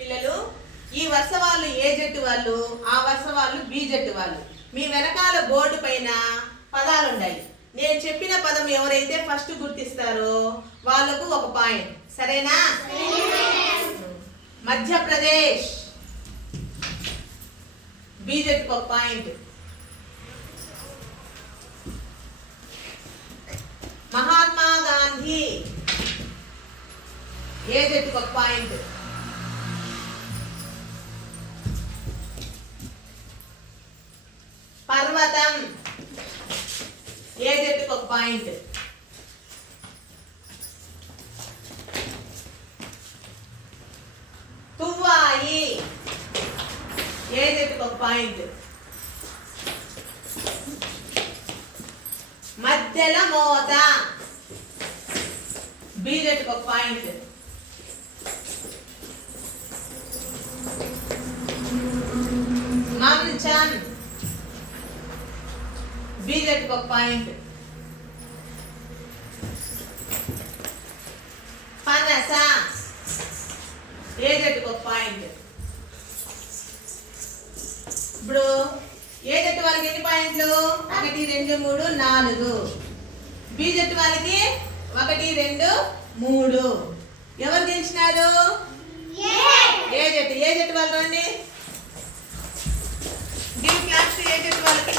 పిల్లలు ఈ వరుస వాళ్ళు ఏ జట్టు వాళ్ళు, ఆ వరుస వాళ్ళు బి జట్టు వాళ్ళు. మీ వెనకాల బోర్డు పైన పదాలు ఉన్నాయి. నేను చెప్పిన పదం ఎవరైతే ఫస్ట్ గుర్తిస్తారో వాళ్ళకు ఒక పాయింట్. సరేనా? మధ్యప్రదేశ్ బి జట్టుకు ఒక పాయింట్. మహాత్మా గాంధీ ఏ జట్టుకు ఒక పాయింట్. పర్వతం ఏ జట్టుకు ఒక పాయింట్. తువ్వాయి ఏ జట్టుకు ఒక పాయింట్. మధ్యల మోత బి జట్టుకు ఒక పాయింట్. మంచం బి జట్టుకు ఒక పాయింట్. పనస ఏ జట్టుకు ఒక పాయింట్. ఇప్పుడు ఏ జట్టు వాళ్ళకి ఎన్ని పాయింట్లు? 1 2 3 4. బి జట్టు వాళ్ళకి 1 2 3. ఎవరు గెలిచినారు? ఏ జట్టు. ఏ జట్టు వాళ్ళు రండి. గివ్ క్లాస్ ఏ జట్టు వాళ్ళకి.